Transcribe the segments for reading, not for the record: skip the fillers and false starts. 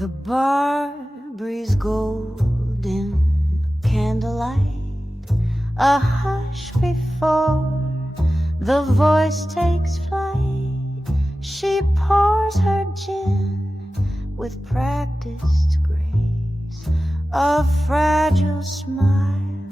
The bar breeze golden candlelight, a hush before the voice takes flight. She pours her gin with practiced grace, a fragile smile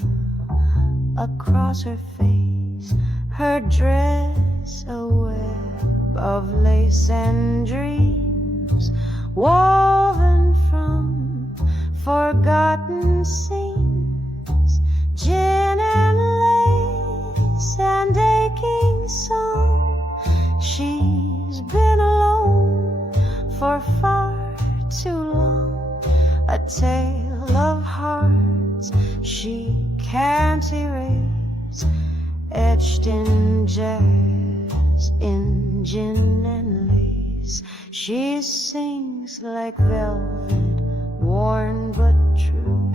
across her face, her dress a web of lace and dreams woven from forgotten scenes, gin and lace and aching song. She's been alone for far too long, a tale of hearts she can't erase, etched in jazz, in gin and lace. She sings like velvet, worn but true,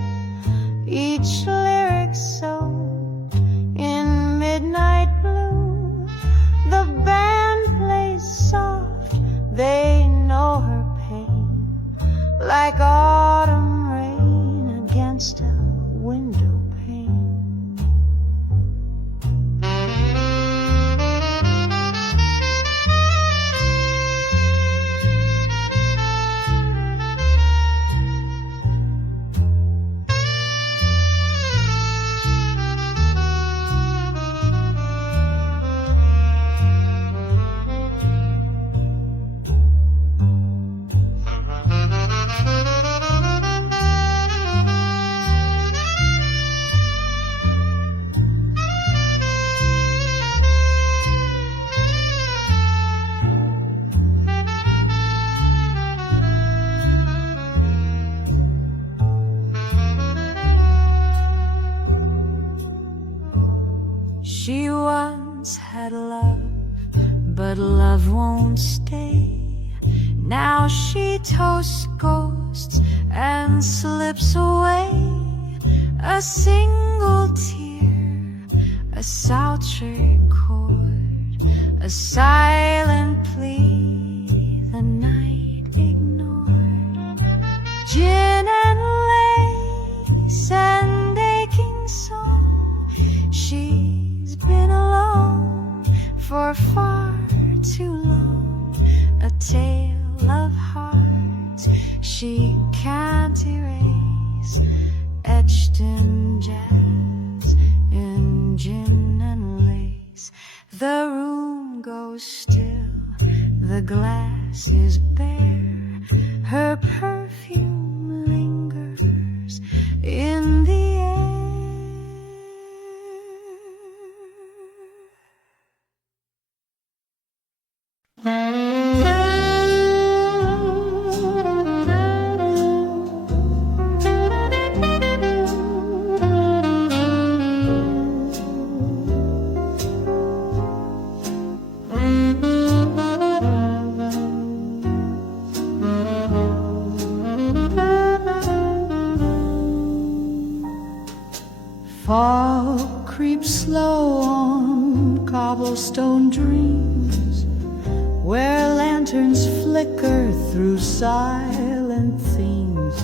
each lyric soaked in midnight blue. The band plays soft, they know her pain, like autumn rain against a window pane. She once had love, but love won't stay. Now she toasts ghosts and slips away. A single tear, a sultry chord, a silent plea the night ignored. Gin and lace and aching song. She's been alone for far too long, a tale of hearts she can't erase, etched in jazz, in gin and lace. The room goes still, the glass is bare, her perfume lingers in the air. Fall creeps slow on cobblestone dreams, where lanterns flicker through silent themes.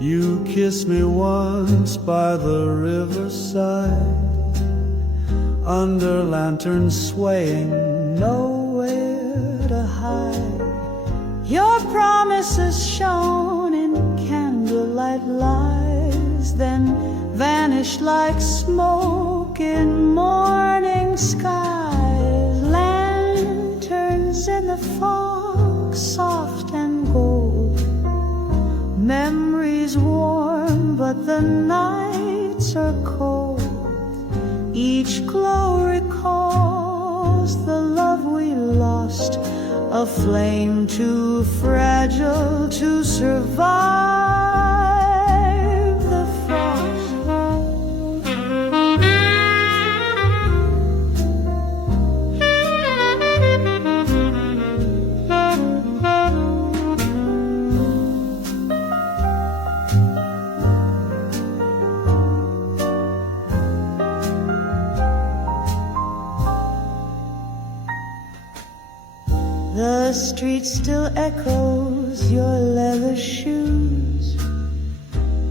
You kissed me once by the riverside, under lanterns swaying, nowhere to hide. Your promises shone in candlelight lies, then vanished like smoke in morning skies. Lanterns in the fog, soft and gold, memories warm, but the nights are cold. Each glow recalls the love we lost, a flame too fragile to survive the frost. The street still echoes your leather shoes.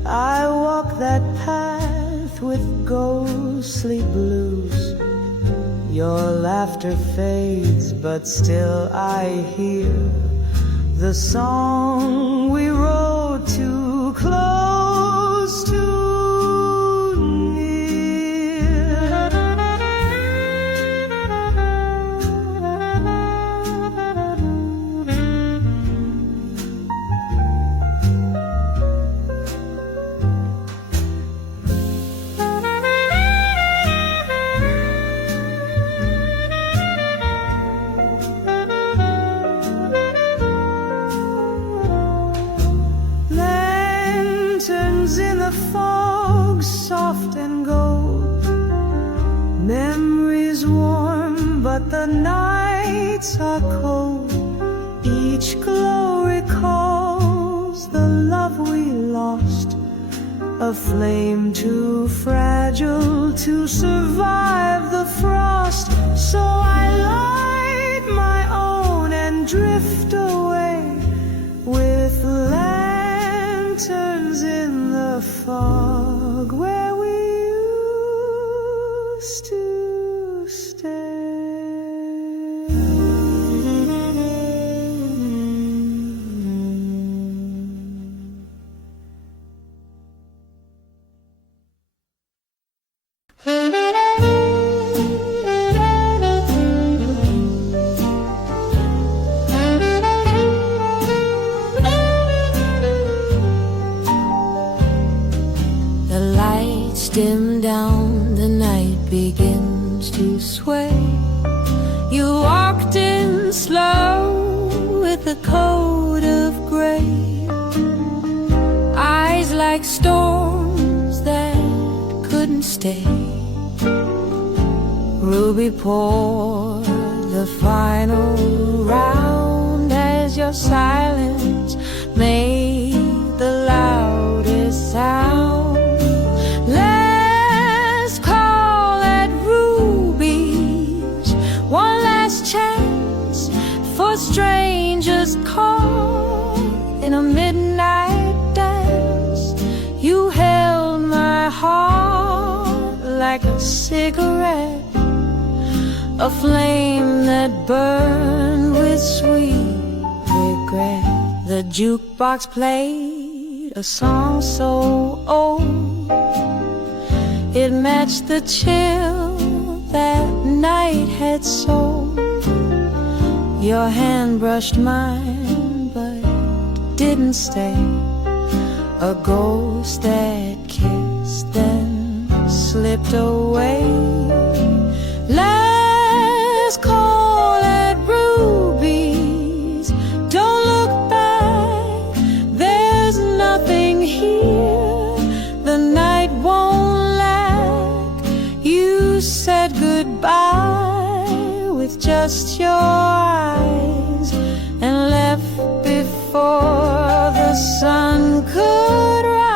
I walk that path with ghostly blues. Your laughter fades, but still I hear the song we wrote too close to in the fog, soft and gold. Memories warm, but the nights are cold. Each glow recalls the love we lost, a flame too fragile to survive the frost. So I light my own and drift away with lanterns in the fog where we used to stay. Dim down, the night begins to sway. You walked in slow with a coat of gray, eyes like storms that couldn't stay. Ruby poured the final round as your silence made the loudest sound. Strangers caught in a midnight dance. You held my heart like a cigarette, a flame that burned with sweet regret. The jukebox played a song so old, it matched the chill that night had sold. Your hand brushed mine, but didn't stay. A ghost that kissed, then slipped away. Last call at Ruby's. Don't look back, there's nothing here. The night won't lack. You said goodbye with just your eyes and left before the sun could rise.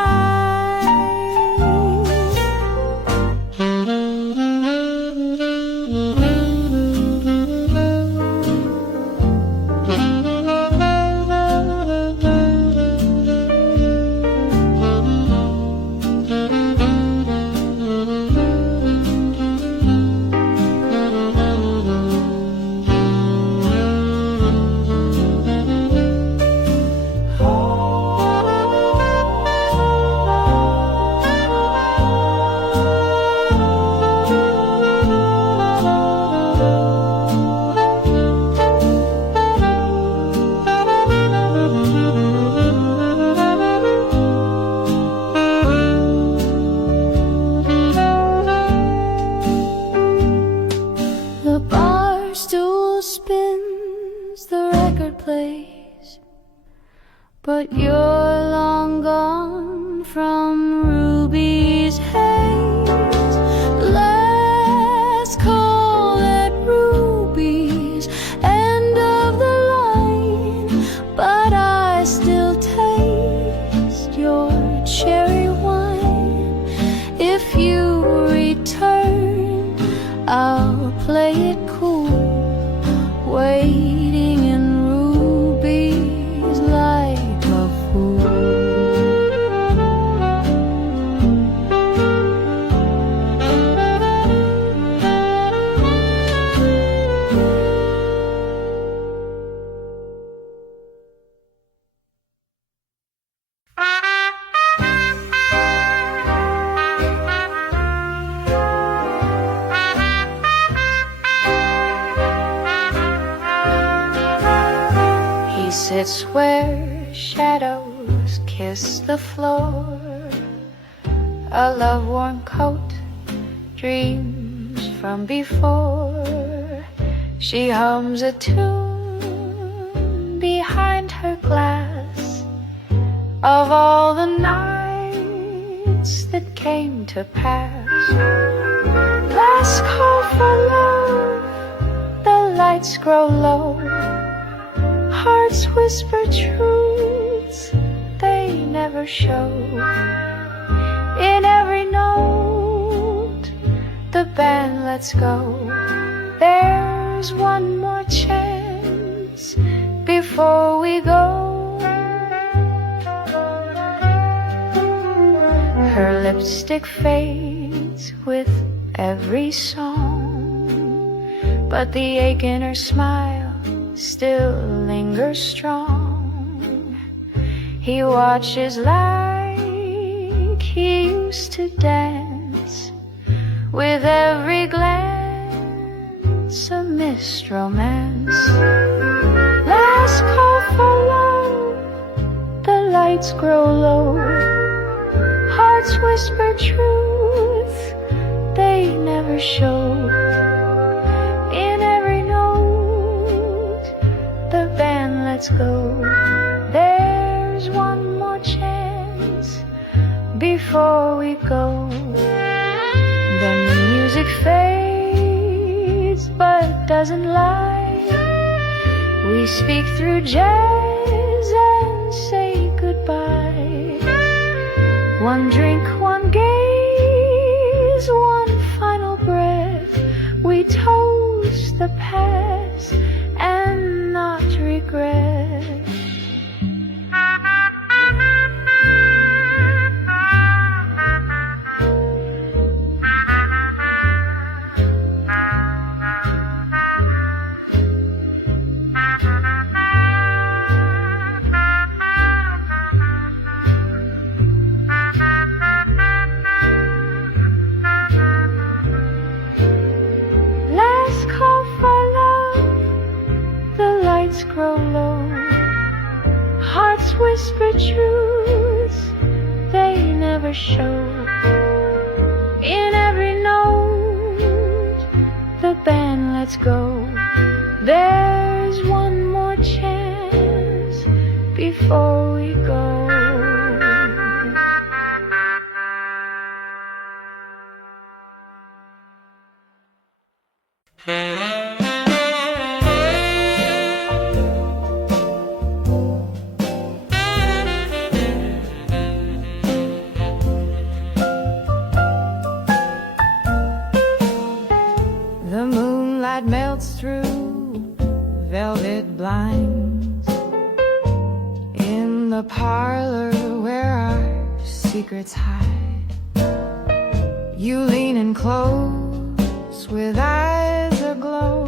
But you're long gone from Ruby's haze. Last call at Ruby's, end of the line. But I still taste your cherry wine. If you return, I'll play it cool, waiting in Ruby's light. sits where shadows kiss the floor, a love-worn coat, dreams from before. She hums a tune behind her glass of all the nights that came to pass. Last call for love, the lights grow low, hearts whisper truths they never show. In every note, the band lets go. There's one more chance before we go. Her lipstick fades with every song, but the ache in her smile still lingers strong. He watches like he used to dance, with every glance a missed romance. Last call for love, the lights grow low, hearts whisper truth they never show. In every note, the band lets go. There's one more chance before we go. Then the music fades but doesn't lie. We speak through jazz and say goodbye. One drink, one gaze, one final breath. We toast the past and not regret. Grow low, hearts whisper truths they never show. In every note, the band lets go. There's one more chance before we go. Melts through velvet blinds in the parlor where our secrets hide. You lean in close with eyes aglow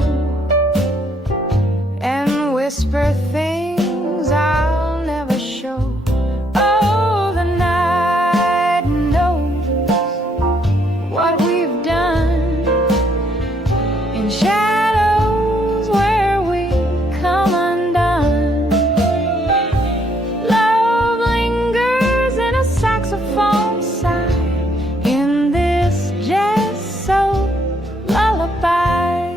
and whisper things I'll never show. Oh, the night knows what we've done. In shadows where we come undone, love lingers in a saxophone sigh, in this jazz soul lullaby.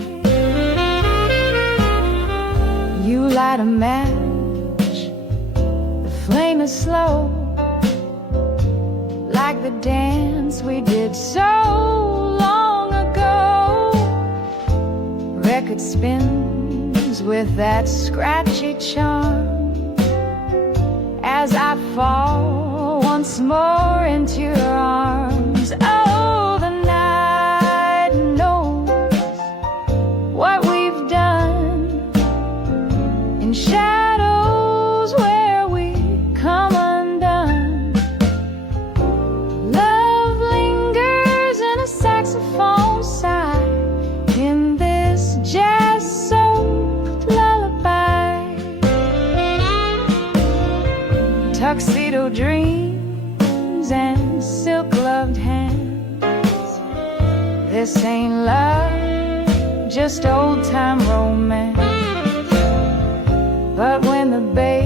You light a match, the flame is slow, like the dance we did so long ago. Record spins with that scratchy charm as I fall once more into your arms. Oh, the night knows what we've done. In shadows where we come undone, love lingers in a saxophone sigh, in this jazz-soaked lullaby. Tuxedo dreams and silk-gloved hands. This ain't love, just old-time romance. But when the bass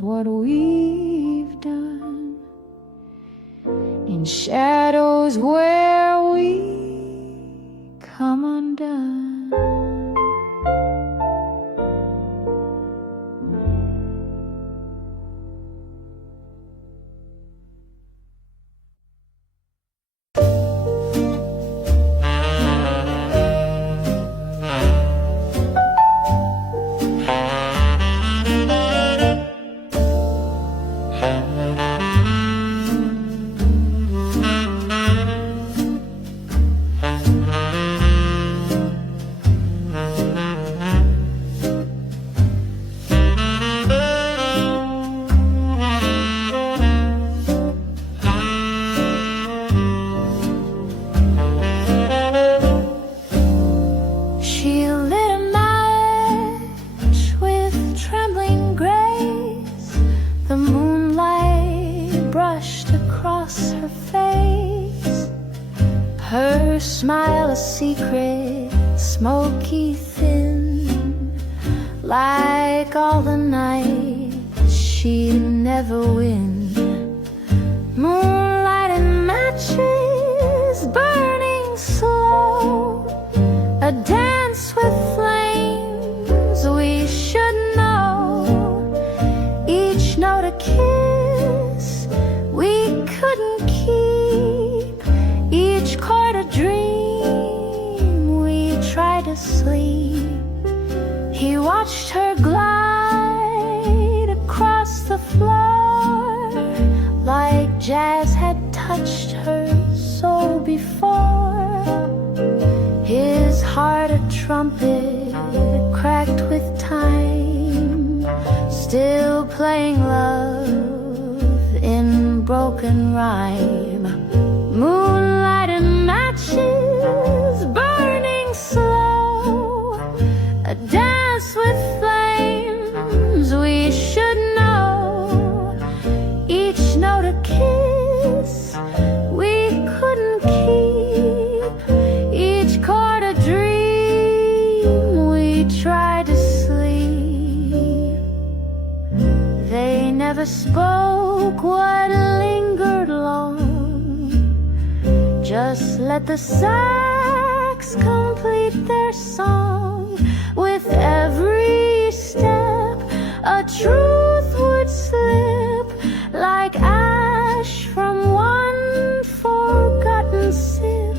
knows what we've done in shadows where we come undone. Smile a secret, smoky thin, like all the nights she'd never win. Moonlight and matches burning slow, a dance with flames we should know. Each note a kiss we couldn't keep, each chord a dream to sleep. He watched her glide across the floor, like jazz had touched her soul before. His heart a trumpet cracked with time, still playing love in broken rhyme. Moonlight and matches burning slow, a dance with flames we should know. Each note a kiss we couldn't keep, each chord a dream we tried to sleep. They never spoke what lingered long, just let the sax complete their song. With every step a truth would slip, like ash from one forgotten sip.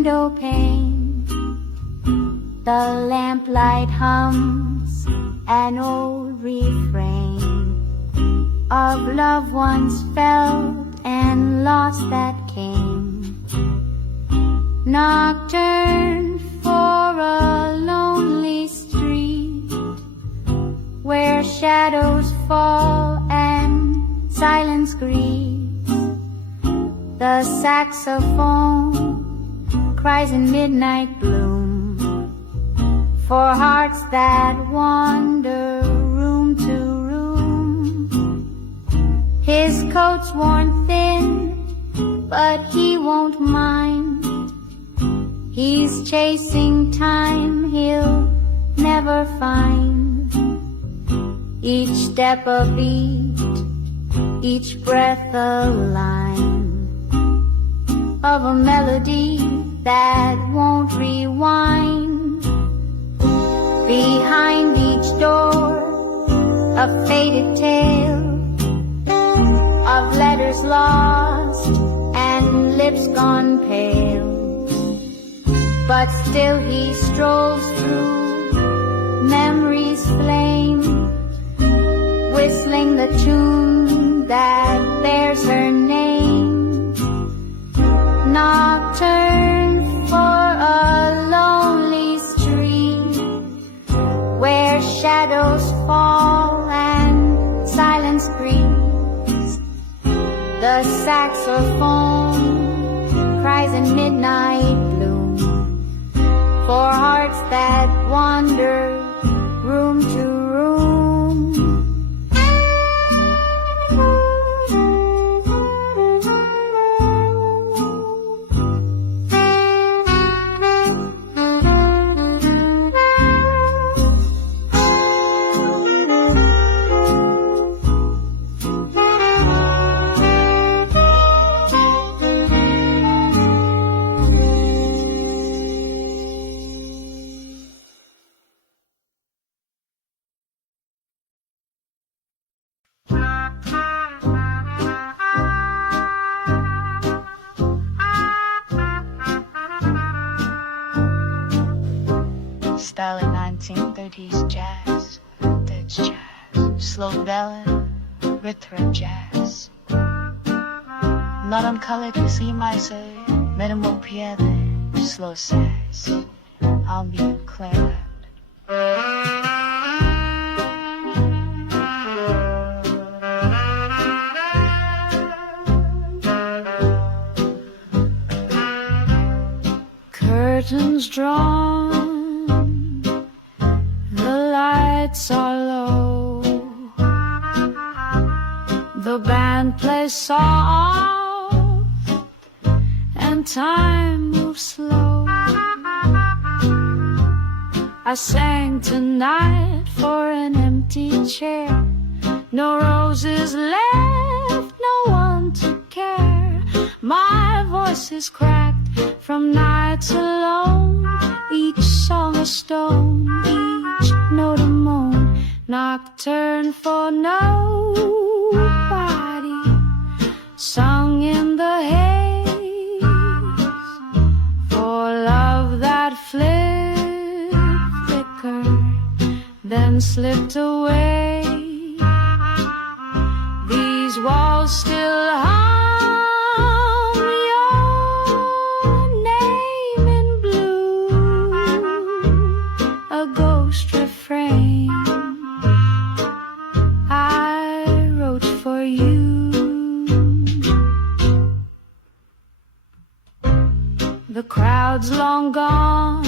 window pane. The lamplight hums an old refrain of love once felt and lost that came. Nocturne for a lonely street where shadows fall and silence grieves. The saxophone cries in midnight bloom for hearts that wander room to room. His coat's worn thin, but he won't mind. He's chasing time he'll never find. Each step a beat, each breath a line of a melody that won't rewind. Behind each door, a faded tale of letters lost and lips gone pale. But still he strolls through memory's flame, whistling the tune that bears her name. Nocturne for a lonely street where shadows fall and silence breathes. The saxophone cries in midnight bloom for hearts that wander room to room. Style in 1930s jazz, Dutch jazz, slow ballad, rhythm jazz. Not on color que si maise, 𝒍𝒊𝒔𝒕, slow sass, ambient clarinet. Curtains drawn, the lights are low, the band plays soft and time moves slow. I sang tonight for an empty chair, no roses left, no one to care. My voice is cracked from nights alone, each song a stone, each note a moan. Nocturne for nobody, sung in the haze, for love that flickered, then slipped away. These walls still hum your name in blue, a ghost refrain I wrote for you. The crowd's long gone,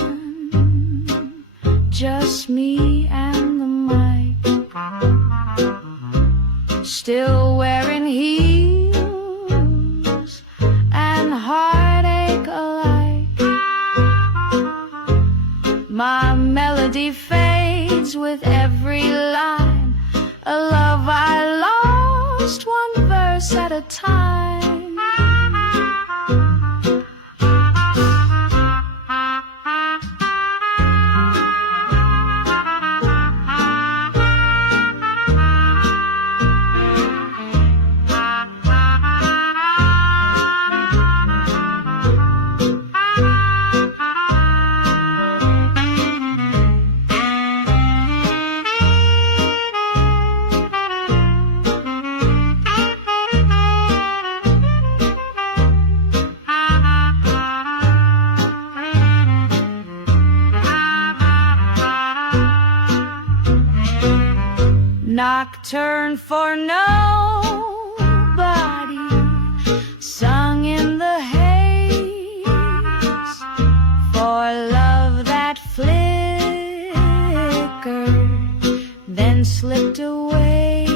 just me and the mic, still wearing heels and heartache alike. My melody fades with every line, a love I lost one verse at a time. nocturne for nobody, sung in the haze, for love that flickered, then slipped away.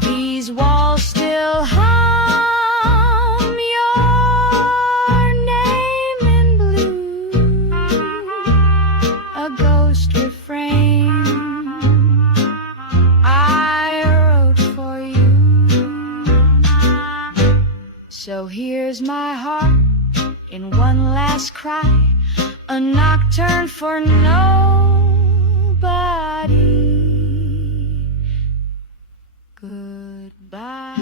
These walls still hum your name in blue, a ghost refrain I wrote for you. So here's my heart in one last cry, a nocturne for nobody. Goodbye.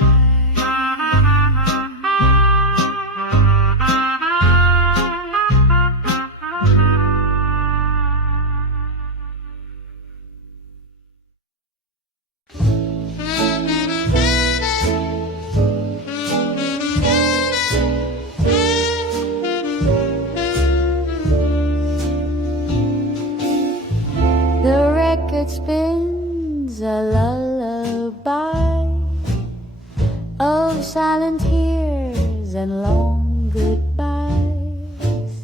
The record spins a lullaby of silent tears and long goodbyes.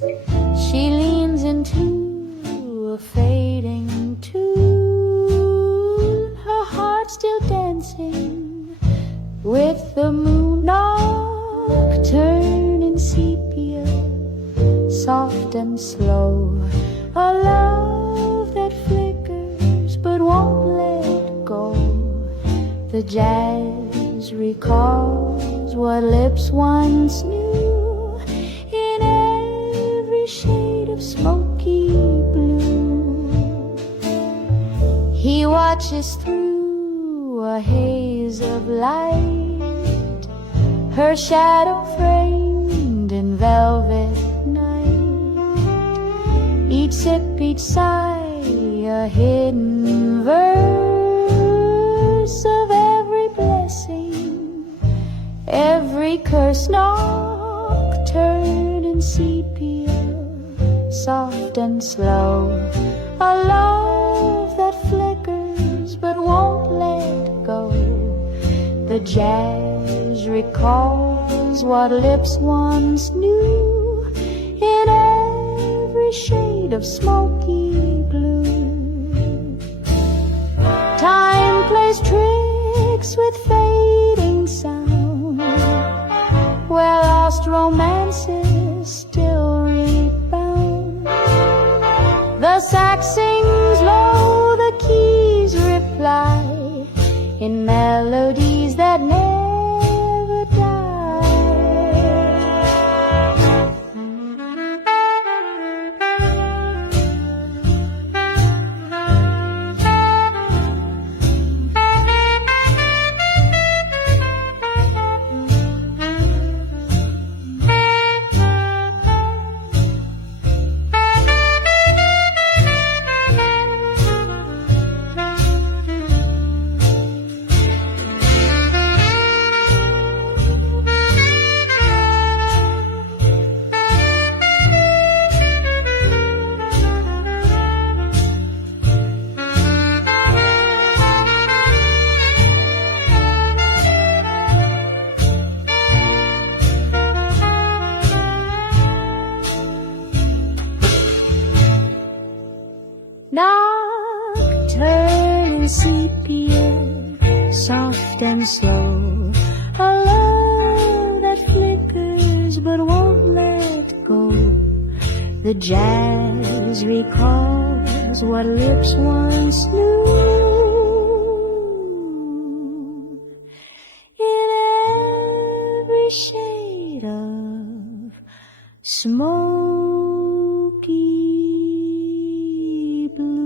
She leans into a fading tune, her heart still dancing with the moon. Nocturne in sepia, soft and slow, a love that flickers but won't let go. The jazz recalls what lips once knew in every shade of smoky blue. He watches through a haze of light, her shadow framed in velvet night. Each sip, each sigh, a hidden verse of every blessing, every curse. Nocturne in sepia, soft and slow, a love that flickers but won't let go. The jazz recalls what lips once knew in every shade of smoky blue. Time plays tricks with fading sound, where lost romances still rebound. The sax sings low, the keys reply in melodies that never die. Nocturne in sepia, soft and slow, a love that flickers but won't let go. The jazz recalls what lips once knew in every shade of smoky blue.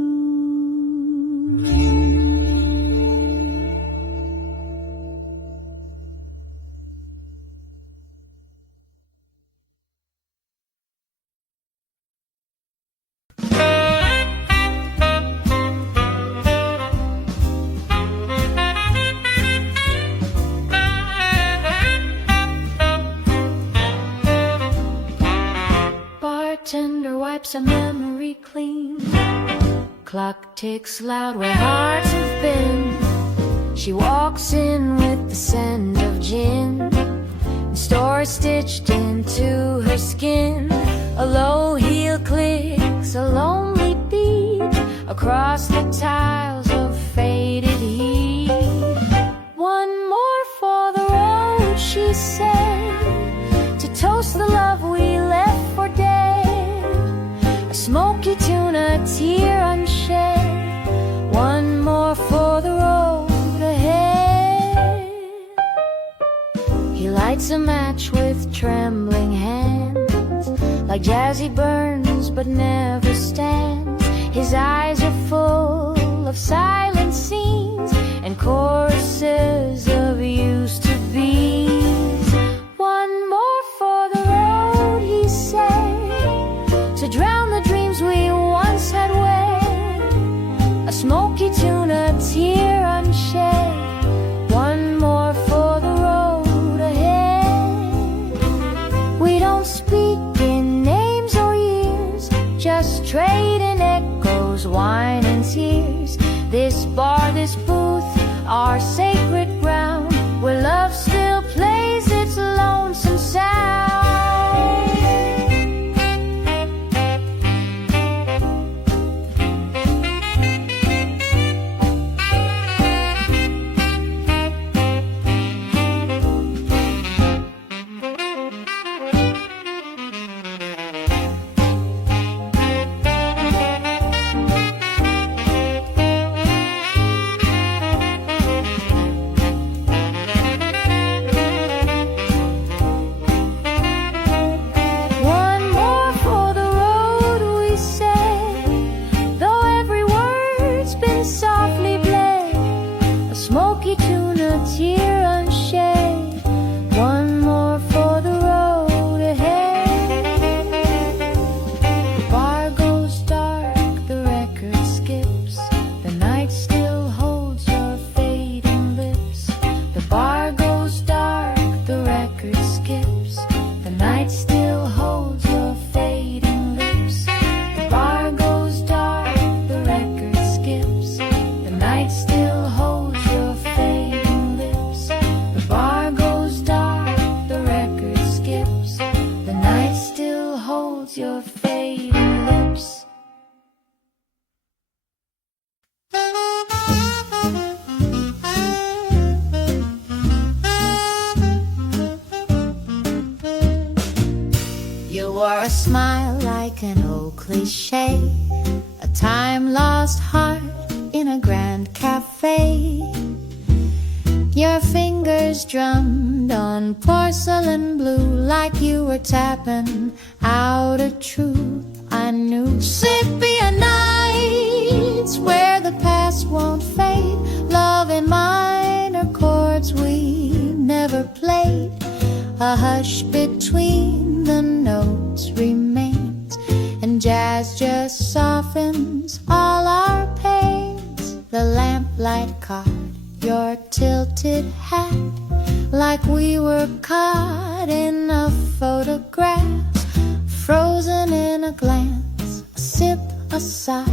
Bartender wipes a memory clean. Clock ticks loud where hearts have grin. She walks in with the scent of gin, and stores stitched into her skin. A low heel clicks a lonely beat across the tiles of faded heat. One more for the road, she said, to toast the love we left for dead. A smoky tuna, tear unshed. One more for the road ahead. He lights a match with trembling hands, like jazz he burns but never stands. His eyes are full of silent scenes and choruses of used to be's. One more for the road, he said, to drown the dreams we once had wed. A smoky tuna, tear unshed. One more for the road ahead. We don't speak in names or years, just trade in echoes, wine and tears. This bar, this booth, our sacred ground, where love still plays its lonesome sound. A smile like an old cliche, a time-lost heart in a grand cafe. Your fingers drummed on porcelain blue like you were tapping out a truth I knew. Sepia nights where the past won't fade, love in minor chords we never played. A hush between the notes remains, and jazz just softens all our pains. The lamplight caught your tilted hat like we were caught in a photograph, frozen in a glance, a sip, a sigh,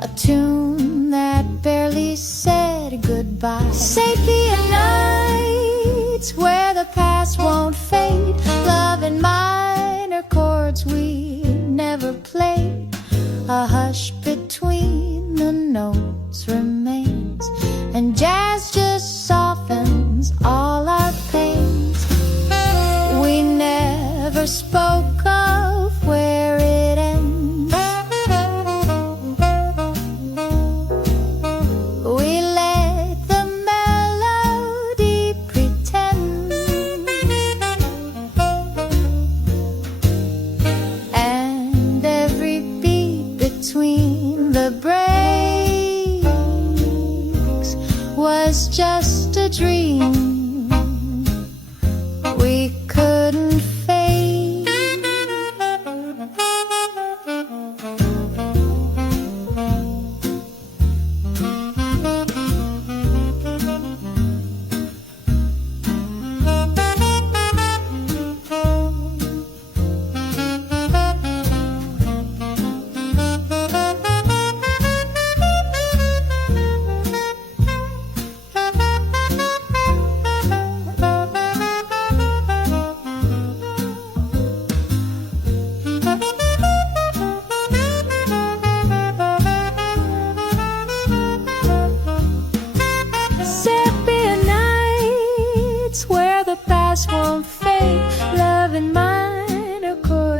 a tune that barely said goodbye. Sepia nights where the past won't fade, love in minor chords we never played. A hush between the notes remains, and jazz just softens all our pains. We never spoke of where it ends. We let the melody pretend, and every beat between the breaks was just a dream we couldn't fake.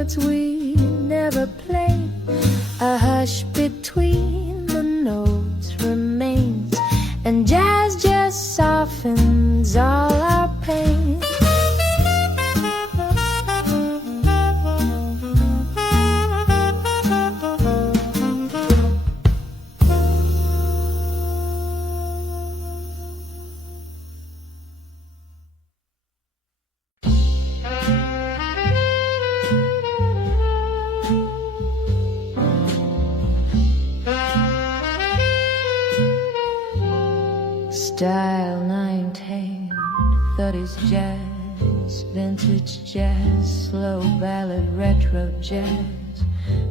chords we never played. A hush between the notes remains, and jazz just softens all our pain. Style 1930s jazz, vintage jazz, slow ballad, retro jazz,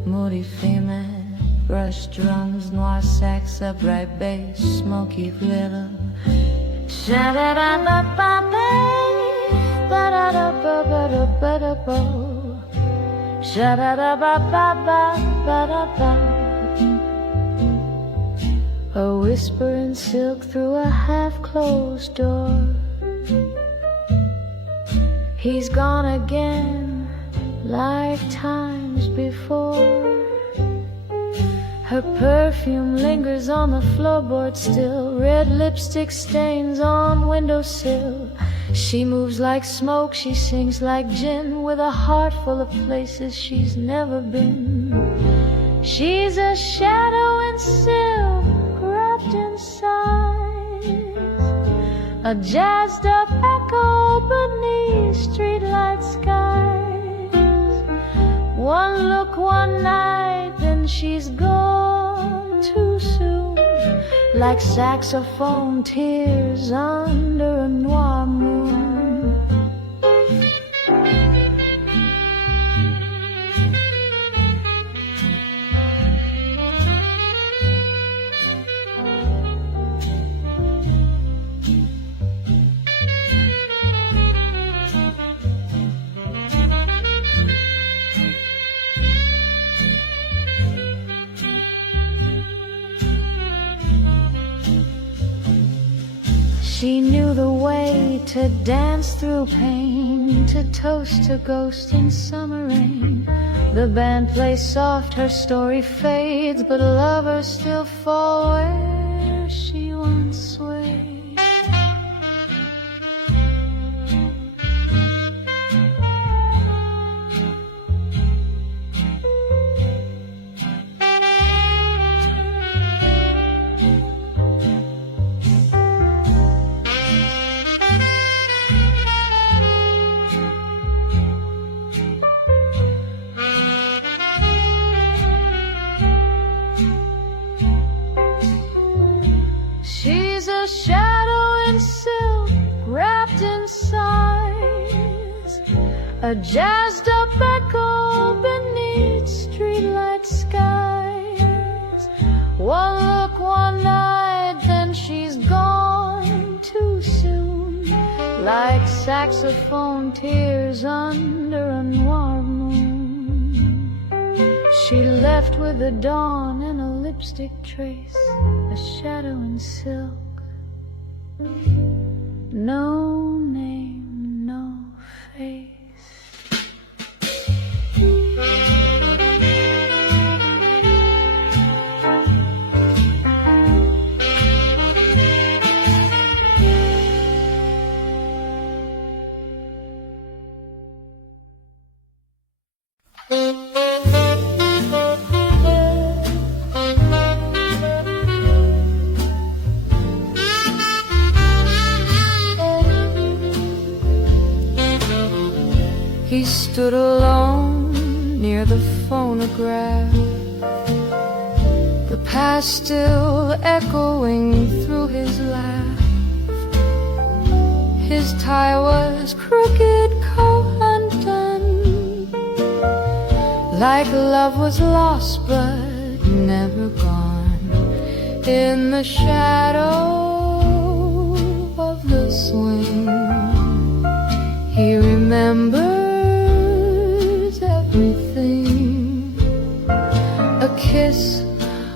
moody female, brush drums, noir sax, upright bass, smoky glitter. Sha-da-da-ba-ba-ba, ba-da-da-ba-ba-da-ba-da-ba, sha-da-da-ba-ba-ba-ba-da-ba. A whisper in silk through a half-closed door. He's gone again, like times before. Her perfume lingers on the floorboard still, red lipstick stains on windowsill. She moves like smoke, she sings like gin, with a heart full of places she's never been. She's a shadow in silk, in sighs, a jazzed up echo beneath streetlight skies. One look one night, then she's gone too soon, like saxophone tears under a noir moon. She knew the way to dance through pain, to toast a ghost in summer rain. The band plays soft, her story fades, but lovers still fall where she once swayed. A jazzed up echo beneath streetlight skies. One look one night, then she's gone too soon, like saxophone tears under a noir moon. She left with the dawn and a lipstick trace, a shadow in silk. No name, no face. He stood alone near the phonograph, the past still echoing through his laugh. His tie was crooked, coat undone, like love was lost but never gone. In the shadow of the swing, he remembered everything. A kiss,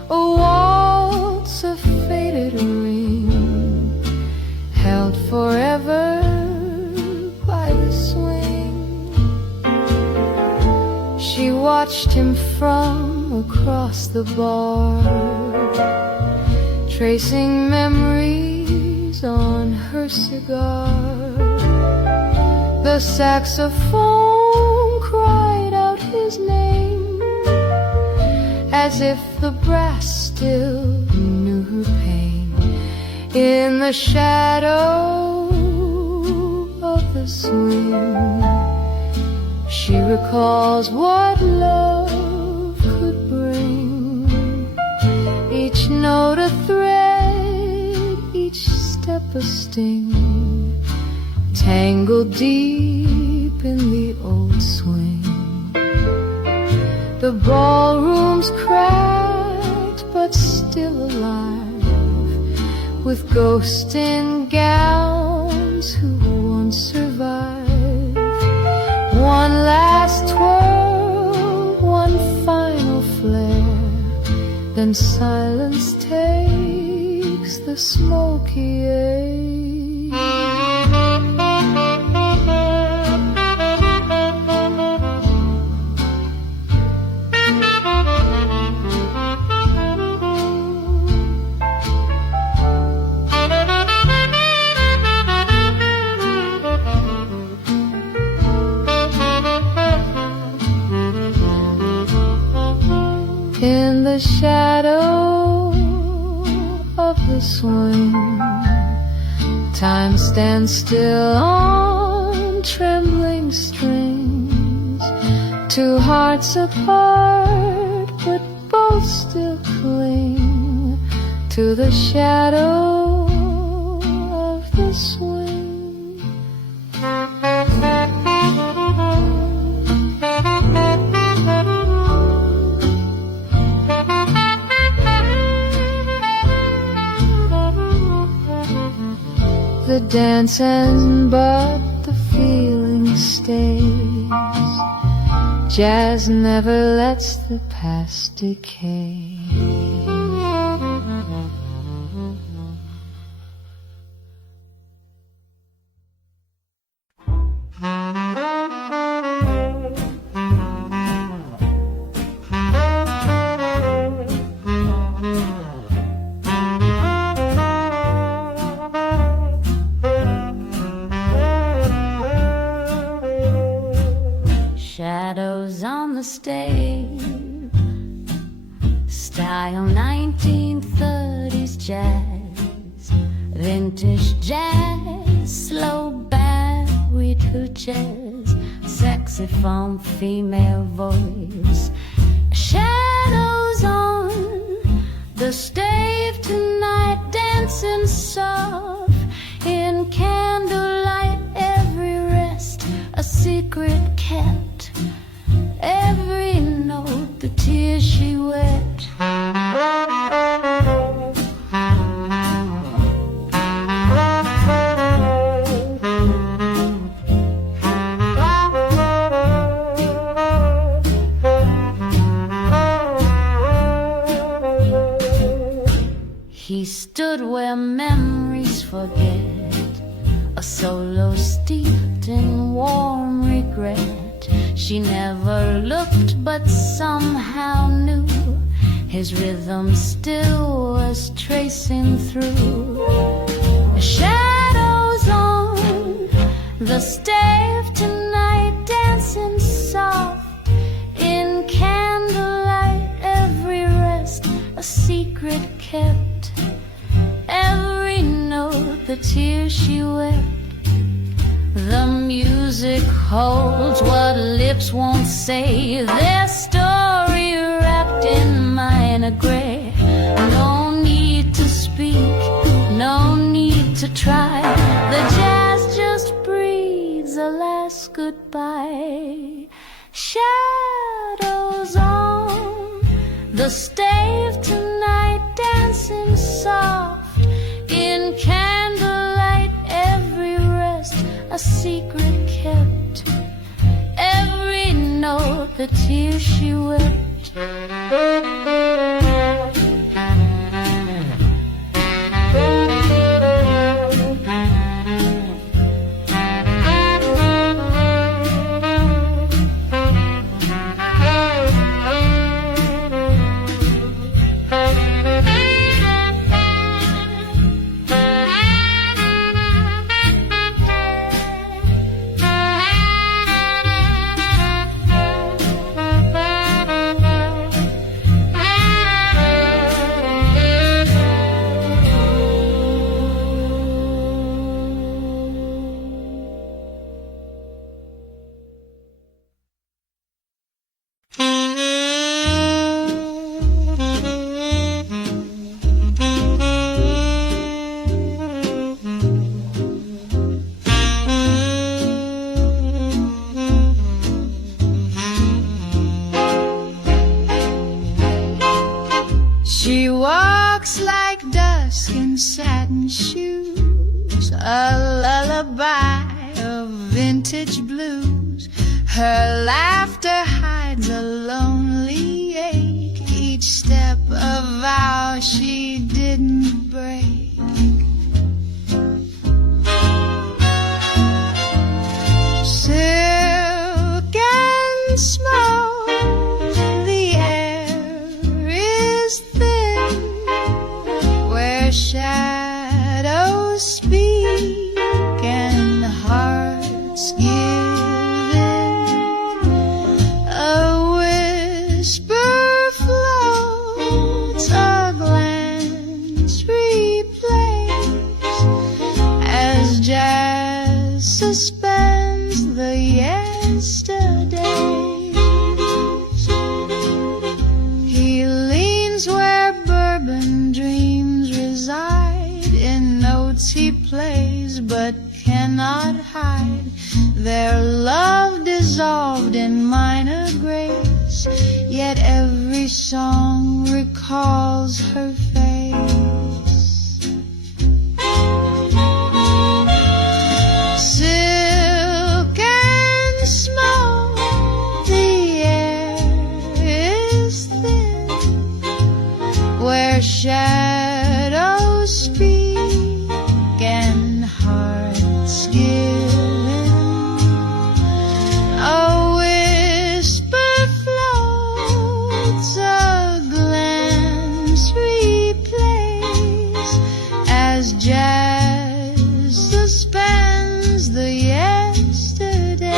a waltz, a faded ring, held forever by the swing. She watched him from across the bar, tracing memories on her cigar. The saxophone cried out his name, as if the brass still knew her pain. In the shadow of the swing, she recalls what love could bring. Each note a thread, each step a sting, tangled deep in the old swing. The ballroom's cracked but still alive, with ghosts in gowns who once survived. One last twirl, one final flare, then silence takes the smoky air. In the shadow of the swing, time stands still on trembling strings. Two hearts apart, but both still cling to the shadow of the swing. The dance ends, but the feeling stays. Jazz never lets the past decay. Shadows on the stage, style 1930s jazz, vintage jazz, slow buried hooches, saxophone, female voice. Shadows on the Stave tonight, dancing soft in candlelight. Every rest a secret kept, every note the tears she wept. He stood where memories forget, a solo steeped in warm regret. She never looked but somehow knew his rhythm still was tracing through. Shadows on the Stave tonight, dancing soft in candlelight. Every rest a secret kept, every note the tears she wept. The music holds what lips won't say, their story wrapped in minor gray. No need to speak, no need to try, the jazz just breathes a last goodbye. Shadows on the Stave tonight, dancing soft in candlelight. Every rest a secret kept, every note the tears she wept. She walks like dusk in satin shoes, a lullaby of vintage blues. Her laughter hides a lonely ache, each step a vow she didn't break. Silk and smoke, the air is thin, where shadows speak and hearts give in. A whisper floats, a glance replays, as jazz suspends the yesterdays. He leans where bourbon dreams reside, in notes he plays but cannot hide their love dissolved in minor grace, yet every song recalls her face. Silk and smoke, the air is thin, where shadows speak and hearts give in. A whisper floats, a glance replays, as jazz suspends the yesterdays.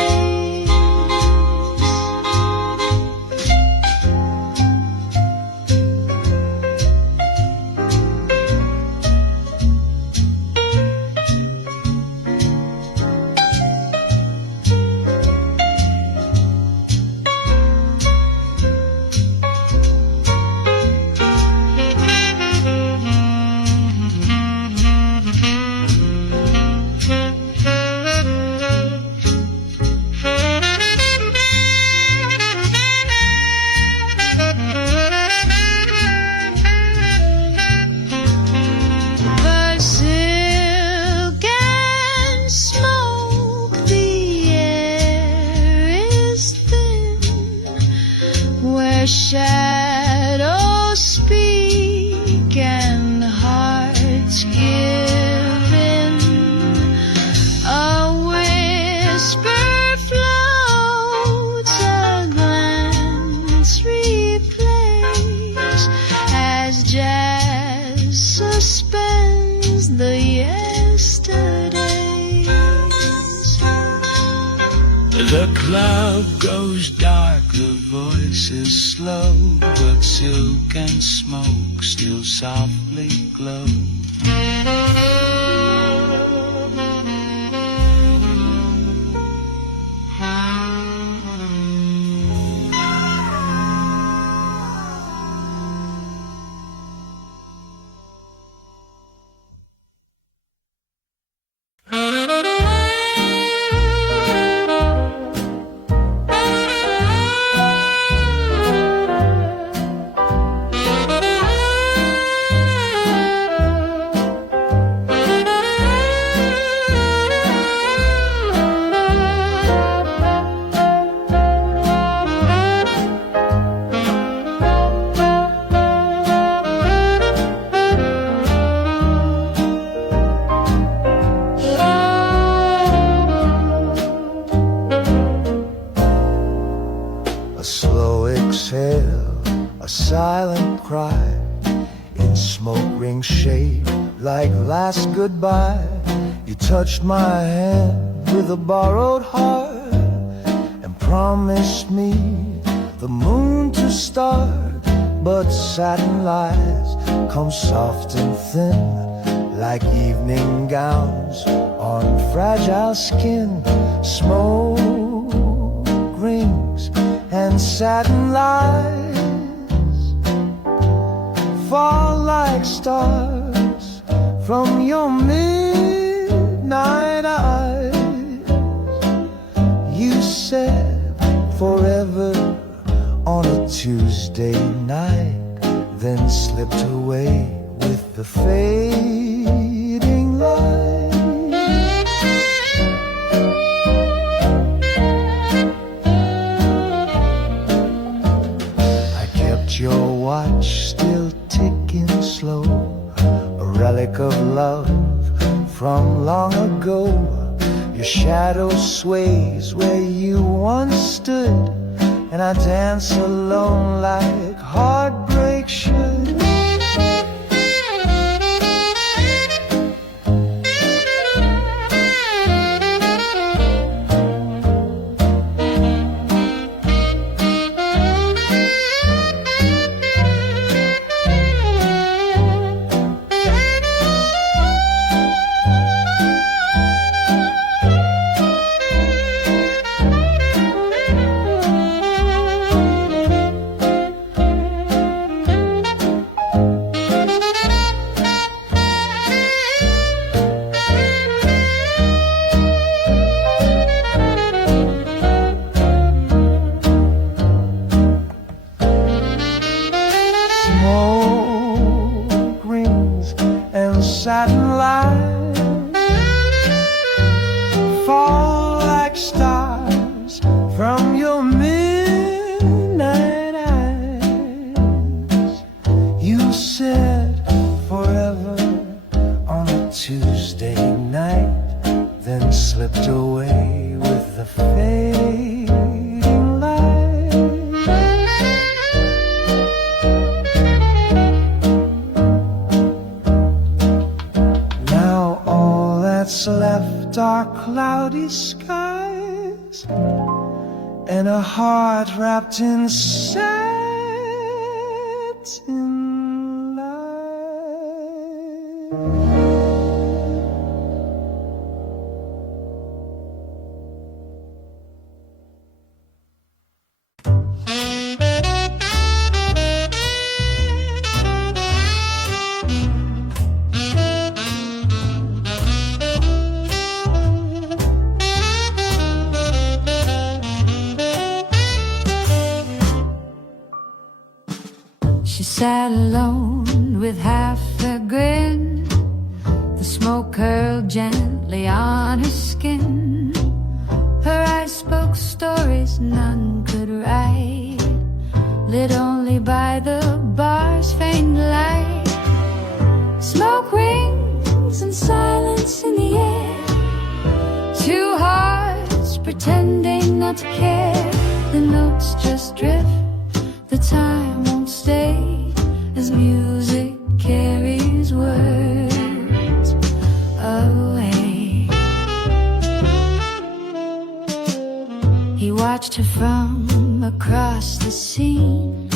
But silk and smoke, the air is thin, where shadows speak and hearts give in. A whisper floats, a glance replays, as jazz suspends the yesterdays. The club goes dark, the voice is slow, but silk and smoke still softly glow. A slow exhale, a silent cry, in smoke ring shape like last goodbye. You touched my hand with a borrowed heart and promised me the moon to start. But satin lies come soft and thin, like evening gowns on fragile skin. Smoke rings and satin lies fall like stars from your midnight eyes. You said forever on a Tuesday night. then slipped away with the fading light. I kept your watch still ticking slow, a relic of love from long ago. Your shadow sways where you once stood, and I dance alone like heartbreak should. Smoke rings and satin lights fall like stars from your midnight eyes. You said forever on a Tuesday night, then slipped away with the fading light. Now all that's left are cloudy skies and a heart wrapped in satin light. She sat alone with half a grin, the smoke curled gently on her skin. Her eyes spoke stories none could write, lit only by the bar's faint light. Smoke rings and silence in the air, two hearts pretending not to care. The notes just drift, the time won't stay, as music carries words away. He watched her from across the scene,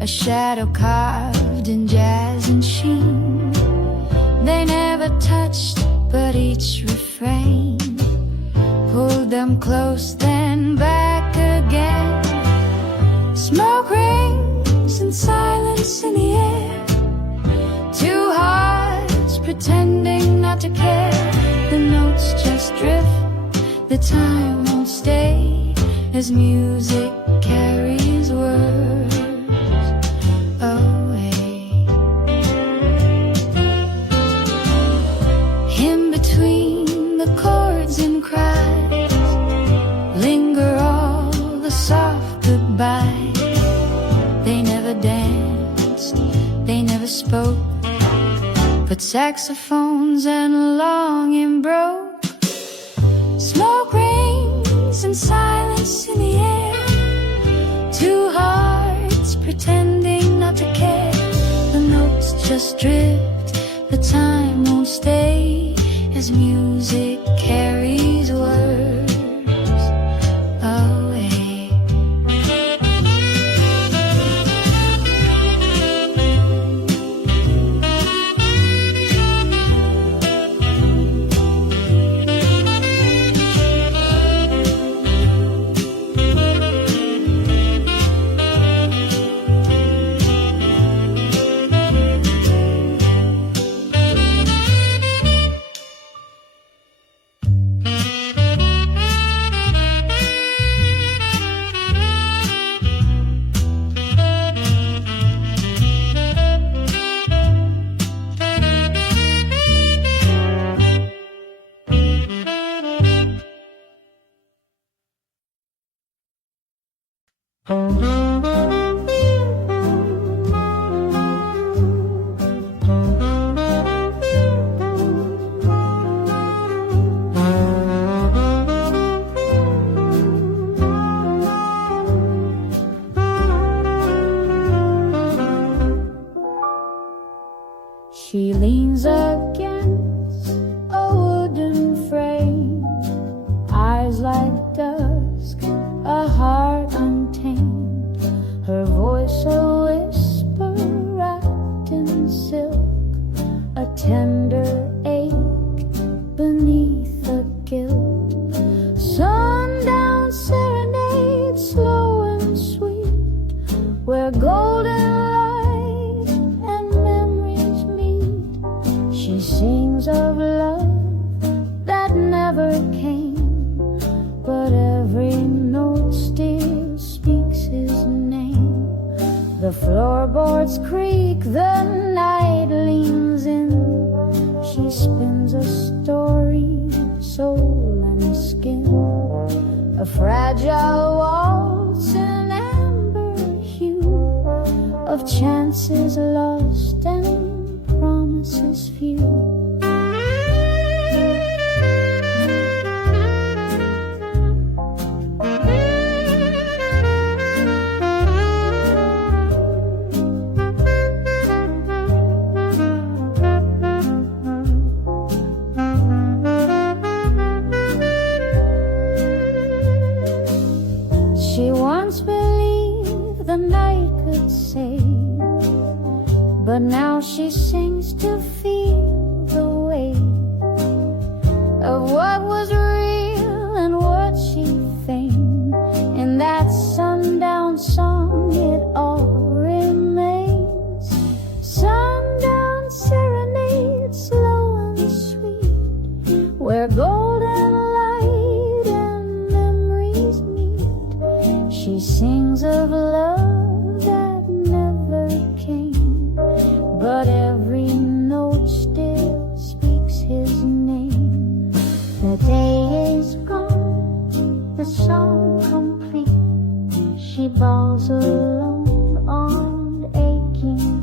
a shadow carved in jazz and sheen. They never touched, but each refrain pulled them close, then back again. Smoke rings and silence in the air, two hearts pretending not to care. The notes just drift, the time won't stay, as music carries words away. In between the chords and cries linger all the soft goodbyes. They never danced, they never spoke, but saxophones and longing broke. Smoke rings and silence in the air, two hearts pretending not to care. The notes just drift, the time won't stay, as music carries words away. a whisper wrapped in silk, a tender ache beneath the guilt. Sundown serenade, slow and sweet, where golden light and memories meet. She sings of love that never came, but every note still speaks his name. The floorboards creak, the night leans in. She spins a story, soul and skin, a fragile waltz in amber hue, of chances lost and promises few. She once believed the night could save, but now she sings to feel the weight of what was real and what she feigned. In that sundown song it all remains. Sundown serenade, slow and sweet, where golden light and memories meet. She sings of love that never came, but every note still speaks his name. The day is gone, the song complete. She bowls alone on aching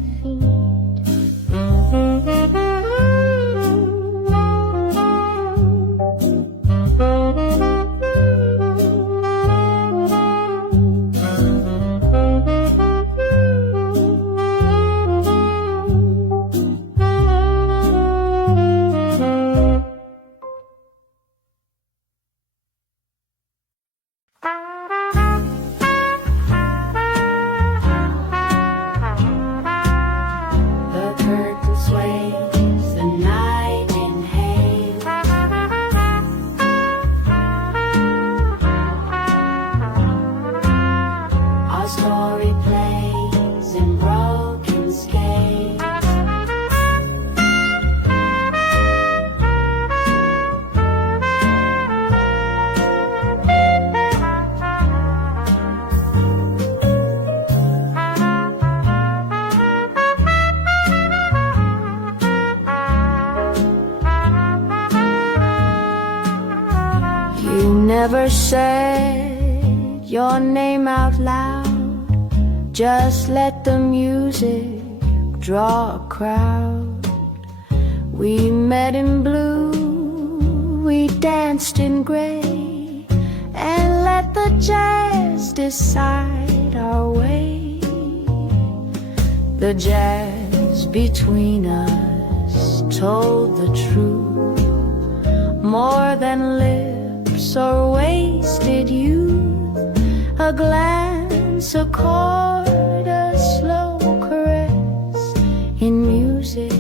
Never said your name out loud, just let the music draw a crowd. We met in blue, we danced in gray, and let the jazz decide our way. The jazz between us told the truth, more than lips or wasted youth. A glance, a chord, a slow caress. In music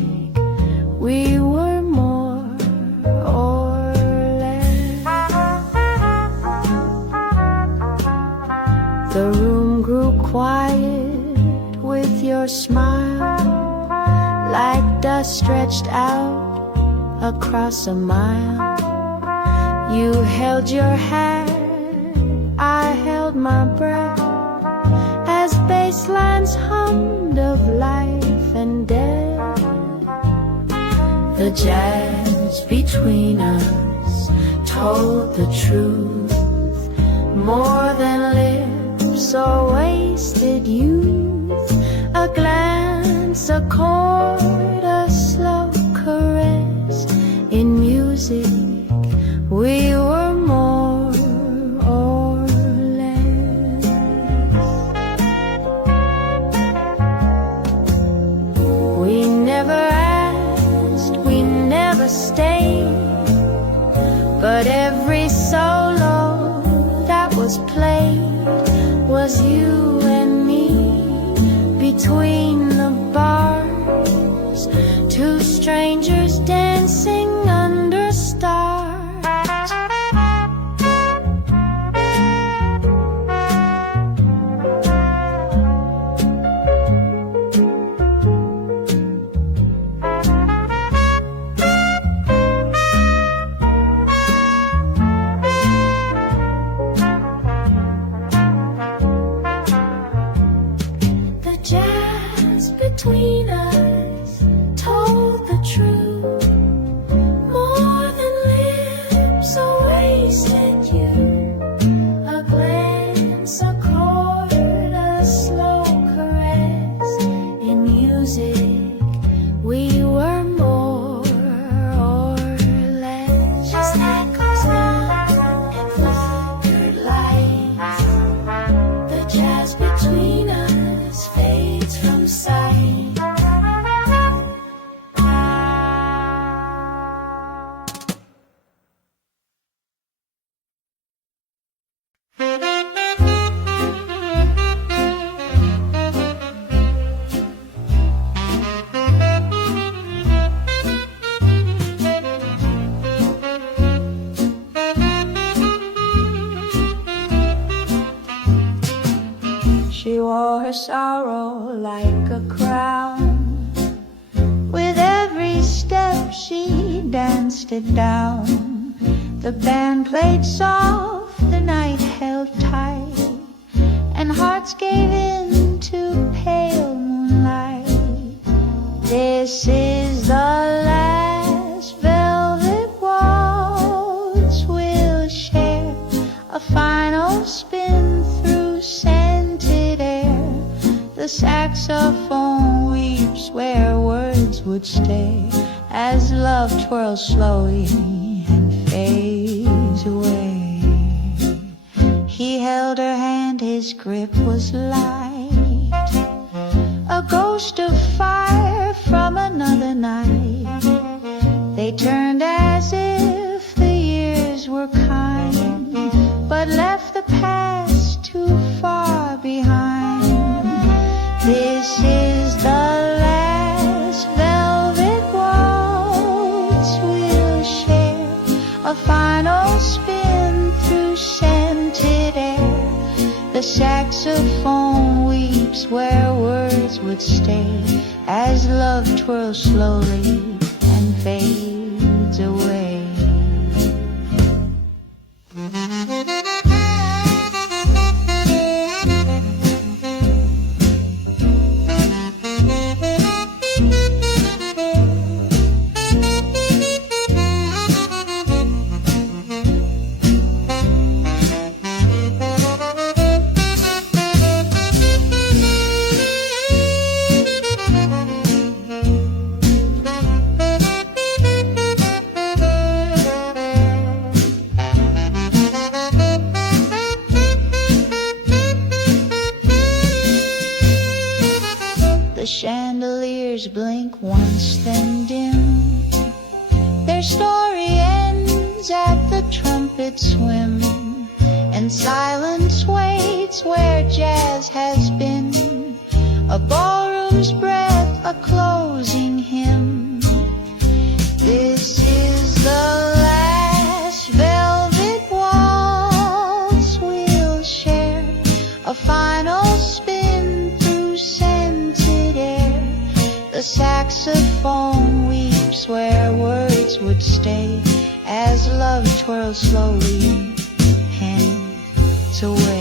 we were more or less. The room grew quiet with your smile, like dust stretched out across a mile. You held your hand, I held my breath, as bass lines hummed of life and death. The jazz between us told the truth, more than lips or wasted youth. A glance, a chord, a slow caress. In music we were more or less. We never asked, we never stayed, but every solo that was played was you and me. between us told the truth. More than lips, a wasted youth, a glance, a chord, a slow caress. In music, we were more or less. Just echoes now and flickered lights. The jazz between us fades from sight. She wore her sorrow like a crown. With every step she danced it down. The band played soft, the night held tight, and hearts gave in to pale moonlight. This is the last velvet waltz we'll share, a final spin through scented air. The saxophone weeps where words would stay, as love twirls slowly and fades away. He held her hand, his grip was light, a ghost of fire from another night. They turned as if the years were kind, but left the past too far behind. This is the last velvet waltz we'll share, a final spin through scented air. The saxophone weeps where words would stay, as love twirls slowly and fades away. Chandeliers blink once then dim. Their story ends at the trumpet swim, and silence waits where jazz has been. A ballroom's breath, a closing hymn. This is the last velvet waltz we'll share, a final spin through scented air. The saxophone weeps where words would stay, as love twirls slowly hands away.